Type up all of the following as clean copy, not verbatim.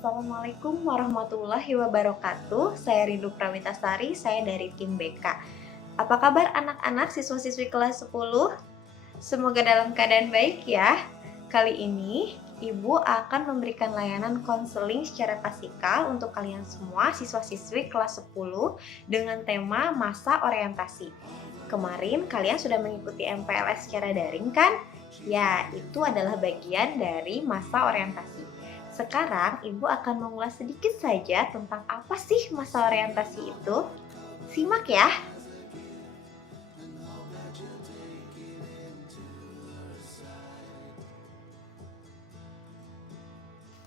Assalamualaikum warahmatullahi wabarakatuh. Saya Rindu Prawitasari, saya dari tim BK. Apa kabar anak-anak siswa-siswi kelas 10? Semoga dalam keadaan baik ya. Kali ini, Ibu akan memberikan layanan konseling secara klasikal untuk kalian semua siswa-siswi kelas 10 dengan tema masa orientasi. Kemarin kalian sudah mengikuti MPLS secara daring kan? Ya, itu adalah bagian dari masa orientasi. Sekarang Ibu akan mengulas sedikit saja tentang apa sih masa orientasi itu. Simak ya.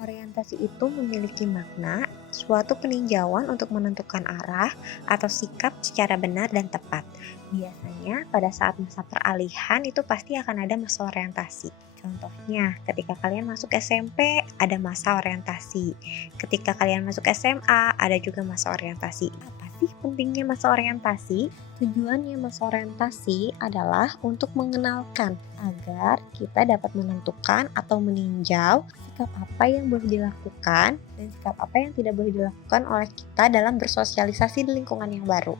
Orientasi itu memiliki makna suatu peninjauan untuk menentukan arah atau sikap secara benar dan tepat. Biasanya pada saat masa peralihan itu pasti akan ada masa orientasi. Contohnya, ketika kalian masuk SMP, ada masa orientasi. Ketika kalian masuk SMA, ada juga masa orientasi. Apa sih pentingnya masa orientasi? Tujuannya masa orientasi adalah untuk mengenalkan agar kita dapat menentukan atau meninjau sikap apa yang boleh dilakukan dan sikap apa yang tidak boleh dilakukan oleh kita dalam bersosialisasi di lingkungan yang baru.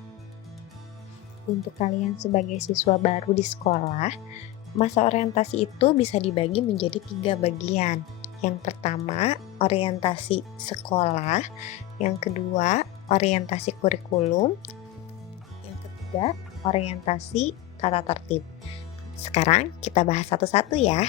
Untuk kalian sebagai siswa baru di sekolah, masa orientasi itu bisa dibagi menjadi 3 bagian. Yang pertama, orientasi sekolah. Yang kedua, orientasi kurikulum. Yang ketiga, orientasi tata tertib. Sekarang kita bahas satu-satu ya.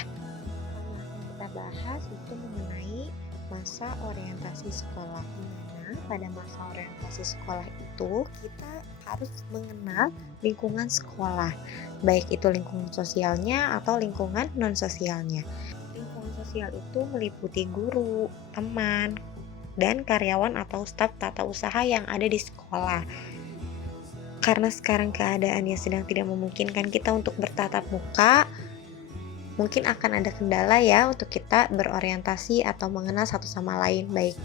Kita bahas itu mengenai masa orientasi sekolah. Dimana pada masa orientasi sekolah itu kita harus mengenal lingkungan sekolah, baik itu lingkungan sosialnya atau lingkungan non-sosialnya. Lingkungan sosial itu meliputi guru, teman, dan karyawan atau staf tata usaha yang ada di sekolah. Karena sekarang keadaannya sedang tidak memungkinkan kita untuk bertatap muka, mungkin akan ada kendala ya untuk kita berorientasi atau mengenal satu sama lain, baik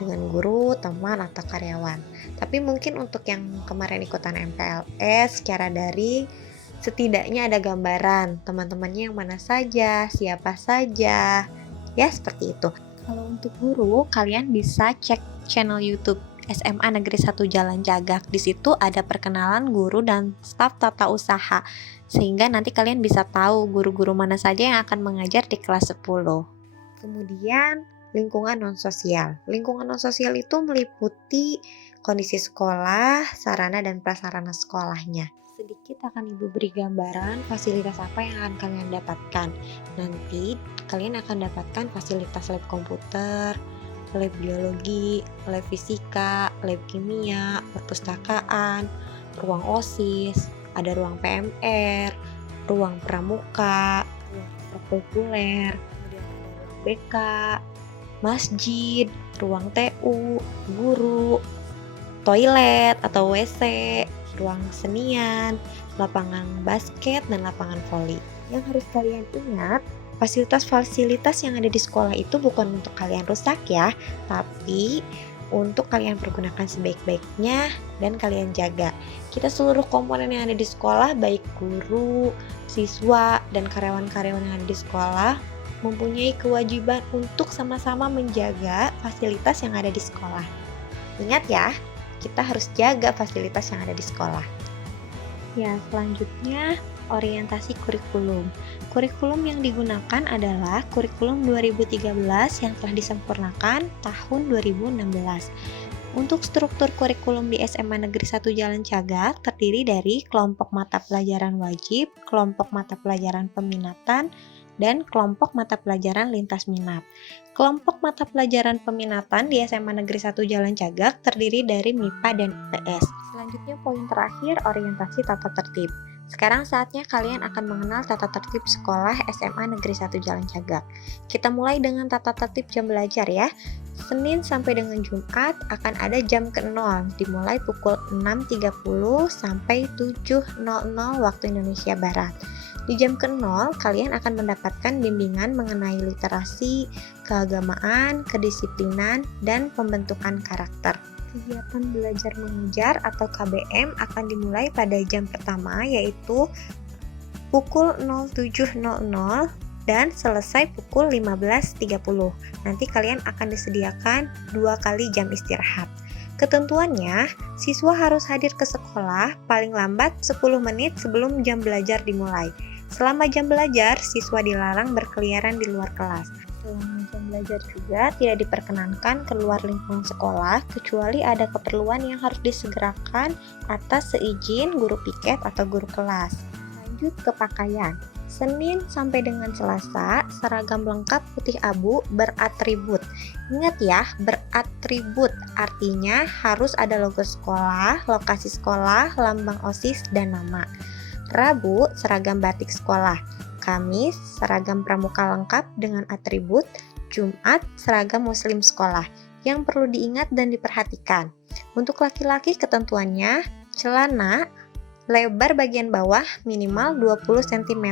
dengan guru, teman, atau karyawan. Tapi mungkin untuk yang kemarin ikutan MPLS secara daring, setidaknya ada gambaran teman-temannya yang mana saja, siapa saja, ya seperti itu. Kalau untuk guru, kalian bisa cek channel YouTube SMA Negeri 1 Jalan Cagak. Di situ ada perkenalan guru dan staf tata usaha, sehingga nanti kalian bisa tahu guru-guru mana saja yang akan mengajar di kelas 10. Kemudian lingkungan non-sosial. Lingkungan non-sosial itu meliputi kondisi sekolah, sarana dan prasarana sekolahnya. Sedikit akan Ibu beri gambaran fasilitas apa yang akan kalian dapatkan. Nanti kalian akan dapatkan fasilitas lab komputer, lab biologi, lab fisika, lab kimia, perpustakaan, ruang OSIS, ada ruang PMR, ruang pramuka, ruang ekstrakurikuler, kemudian ada ruang BK, masjid, ruang TU, guru, toilet atau WC, ruang senian, lapangan basket, dan lapangan voli. Yang harus kalian ingat, fasilitas-fasilitas yang ada di sekolah itu bukan untuk kalian rusak ya, tapi untuk kalian pergunakan sebaik-baiknya dan kalian jaga. Kita seluruh komponen yang ada di sekolah, baik guru, siswa, dan karyawan-karyawan yang ada di sekolah, mempunyai kewajiban untuk sama-sama menjaga fasilitas yang ada di sekolah. Ingat ya, kita harus jaga fasilitas yang ada di sekolah. Ya, selanjutnya orientasi kurikulum. Kurikulum yang digunakan adalah kurikulum 2013 yang telah disempurnakan tahun 2016. Untuk struktur kurikulum di SMA Negeri 1 Jalan Cagak terdiri dari kelompok mata pelajaran wajib, kelompok mata pelajaran peminatan, dan kelompok mata pelajaran lintas minat. Kelompok mata pelajaran peminatan di SMA Negeri 1 Jalan Cagak terdiri dari MIPA dan IPS. Selanjutnya poin terakhir, orientasi tata tertib. Sekarang saatnya kalian akan mengenal tata tertib sekolah SMA Negeri 1 Jalan Cagak. Kita mulai dengan tata tertib jam belajar ya. Senin sampai dengan Jumat akan ada jam ke-0, dimulai pukul 6.30 sampai 7.00 waktu Indonesia Barat. Di jam ke-0, kalian akan mendapatkan bimbingan mengenai literasi, keagamaan, kedisiplinan, dan pembentukan karakter. Kegiatan belajar mengajar atau KBM akan dimulai pada jam pertama, yaitu pukul 07.00 dan selesai pukul 15.30. Nanti kalian akan disediakan 2 kali jam istirahat. Ketentuannya, siswa harus hadir ke sekolah paling lambat 10 menit sebelum jam belajar dimulai. Selama jam belajar, siswa dilarang berkeliaran di luar kelas. Selama jam belajar juga tidak diperkenankan keluar lingkungan sekolah kecuali ada keperluan yang harus disegerakan atas seizin guru piket atau guru kelas. Lanjut ke pakaian. Senin sampai dengan Selasa, seragam lengkap putih abu beratribut. Ingat ya, beratribut artinya harus ada logo sekolah, lokasi sekolah, lambang OSIS, dan nama. Rabu, seragam batik sekolah. Kamis, seragam pramuka lengkap dengan atribut. Jumat, seragam muslim sekolah. Yang perlu diingat dan diperhatikan. Untuk laki-laki ketentuannya, celana lebar bagian bawah minimal 20 cm,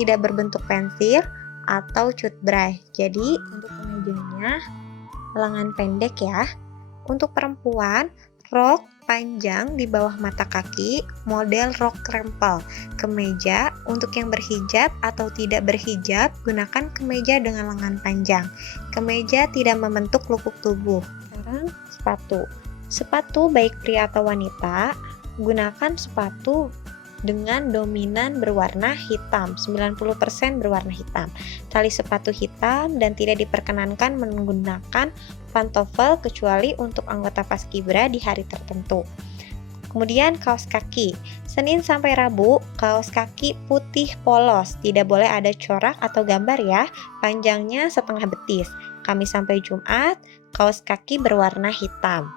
tidak berbentuk pensil atau cut bray. Jadi untuk kemejanya lengan pendek ya. Untuk perempuan, rok panjang di bawah mata kaki, model rok krempel. Kemeja untuk yang berhijab atau tidak berhijab, gunakan kemeja dengan lengan panjang. Kemeja tidak membentuk lupuk tubuh. Sekarang sepatu. Sepatu baik pria atau wanita, gunakan sepatu dengan dominan berwarna hitam, 90% berwarna hitam. Tali sepatu hitam dan tidak diperkenankan menggunakan pantofel kecuali untuk anggota paskibra di hari tertentu. Kemudian kaos kaki. Senin sampai Rabu, kaos kaki putih polos, tidak boleh ada corak atau gambar ya. Panjangnya setengah betis. Kamis sampai Jumat, kaos kaki berwarna hitam.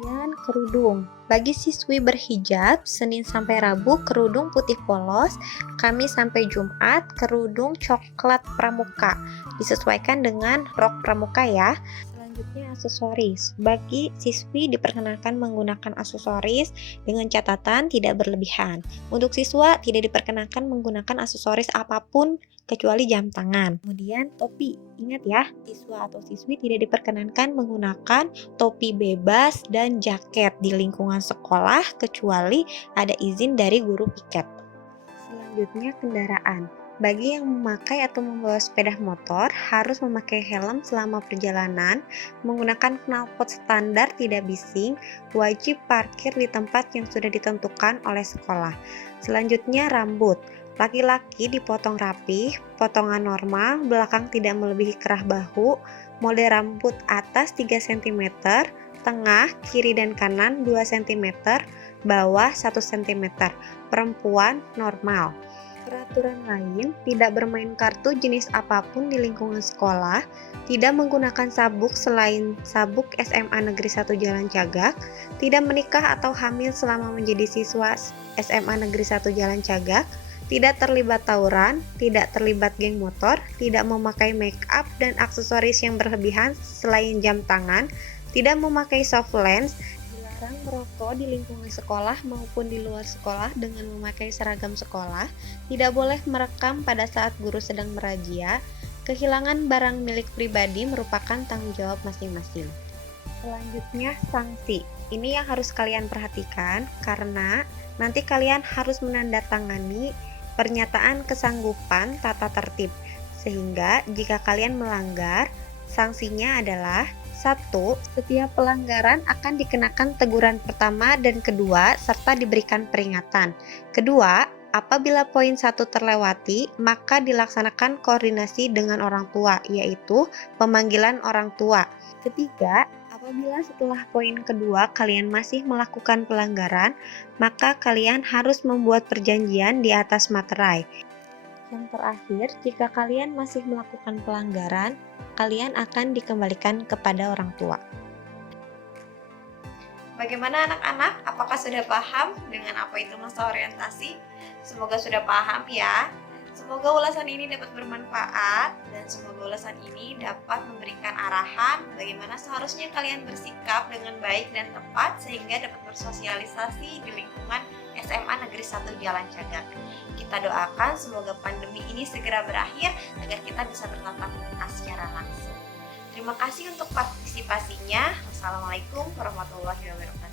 Kemudian kerudung. Bagi siswi berhijab, Senin sampai Rabu kerudung putih polos, Kamis sampai Jumat kerudung coklat pramuka. Disesuaikan dengan rok pramuka ya. Selanjutnya aksesoris. Bagi siswi diperkenankan menggunakan aksesoris dengan catatan tidak berlebihan. Untuk siswa tidak diperkenankan menggunakan aksesoris apapun kecuali jam tangan. Kemudian topi. Ingat ya, siswa atau siswi tidak diperkenankan menggunakan topi bebas dan jaket di lingkungan sekolah kecuali ada izin dari guru piket. Selanjutnya kendaraan. Bagi yang memakai atau membawa sepeda motor harus memakai helm selama perjalanan, menggunakan knalpot standar tidak bising, wajib parkir di tempat yang sudah ditentukan oleh sekolah. Selanjutnya rambut. Laki-laki dipotong rapih, potongan normal, belakang tidak melebihi kerah bahu, model rambut atas 3 cm, tengah, kiri dan kanan 2 cm, bawah 1 cm, perempuan normal. Peraturan lain, tidak bermain kartu jenis apapun di lingkungan sekolah, tidak menggunakan sabuk selain sabuk SMA Negeri 1 Jalan Cagak, tidak menikah atau hamil selama menjadi siswa SMA Negeri 1 Jalan Cagak, tidak terlibat tawuran, tidak terlibat geng motor, tidak memakai make up dan aksesoris yang berlebihan selain jam tangan, tidak memakai soft lens, dilarang merokok di lingkungan sekolah maupun di luar sekolah dengan memakai seragam sekolah, tidak boleh merekam pada saat guru sedang merazia, kehilangan barang milik pribadi merupakan tanggung jawab masing-masing. Selanjutnya sanksi. Ini yang harus kalian perhatikan karena nanti kalian harus menandatangani pernyataan kesanggupan tata tertib. Sehingga jika kalian melanggar, sanksinya adalah 1. Setiap pelanggaran akan dikenakan teguran pertama dan kedua serta diberikan peringatan. Kedua, apabila poin 1 terlewati, maka dilaksanakan koordinasi dengan orang tua, yaitu pemanggilan orang tua. Ketiga, apabila setelah poin kedua kalian masih melakukan pelanggaran, maka kalian harus membuat perjanjian di atas materai. Yang terakhir, jika kalian masih melakukan pelanggaran, kalian akan dikembalikan kepada orang tua. Bagaimana anak-anak? Apakah sudah paham dengan apa itu masa orientasi? Semoga sudah paham ya. Semoga ulasan ini dapat bermanfaat dan semoga ulasan ini dapat memberikan arahan bagaimana seharusnya kalian bersikap dengan baik dan tepat sehingga dapat bersosialisasi di lingkungan SMA Negeri 1 Jalan Cagak. Kita doakan semoga pandemi ini segera berakhir agar kita bisa bertatap muka secara langsung. Terima kasih untuk partisipasinya. Wassalamualaikum warahmatullahi wabarakatuh.